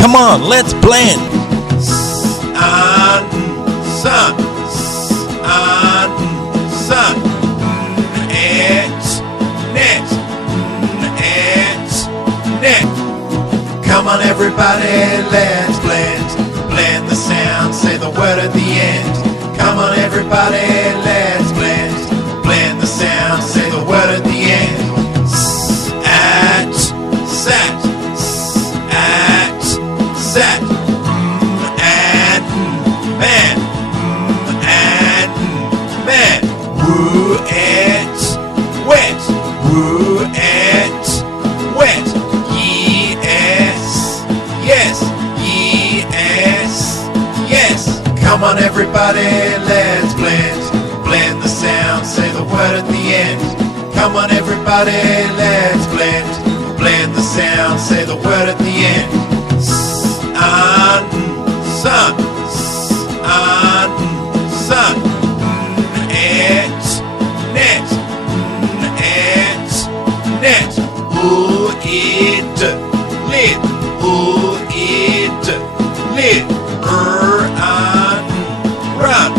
Come on, let's blend. Sun, sun, net, net. Come on everybody, let's blend. Blend the sound, say the word at the end. Come on everybody, let's blend. Blend the sound, say the word at the end. At, sat, at, sat. And man, and man. Woo et, wet, woo et, wet. Yes, yes, yes, yes. Come on everybody, let's blend. Blend the sound, say the word at the end. Come on everybody, let's blend. Blend the sound, say the word at the end. Sun, sun, net, net, net. Ooh, it, lid, ooh, it, lid. Run,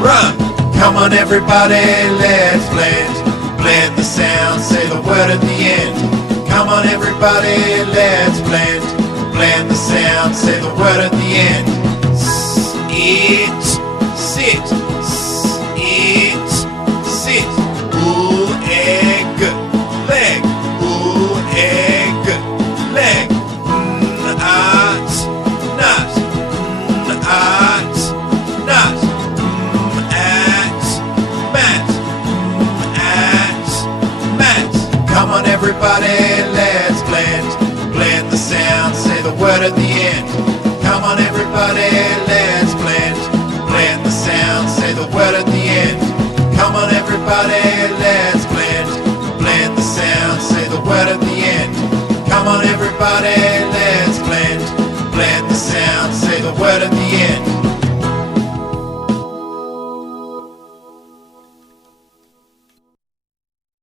run. Come on everybody, let's blend. Blend the sound, say the word at the end. Come on everybody, let's blend. Blend the sound, say the word at the end. It, sit, it, sit. Ooh, egg, leg, ooh, egg, leg. Nut, nut, nut, nut. At, mat, at, mat. Come on everybody, let's blend. Blend the sound, say the word at the end. Come on everybody, let's blend. Blend the sound, say the word at the end. Come on everybody, let's blend. Blend the sound, say the word at the end. Come on everybody, let's blend. Blend the sound, say the word at the end.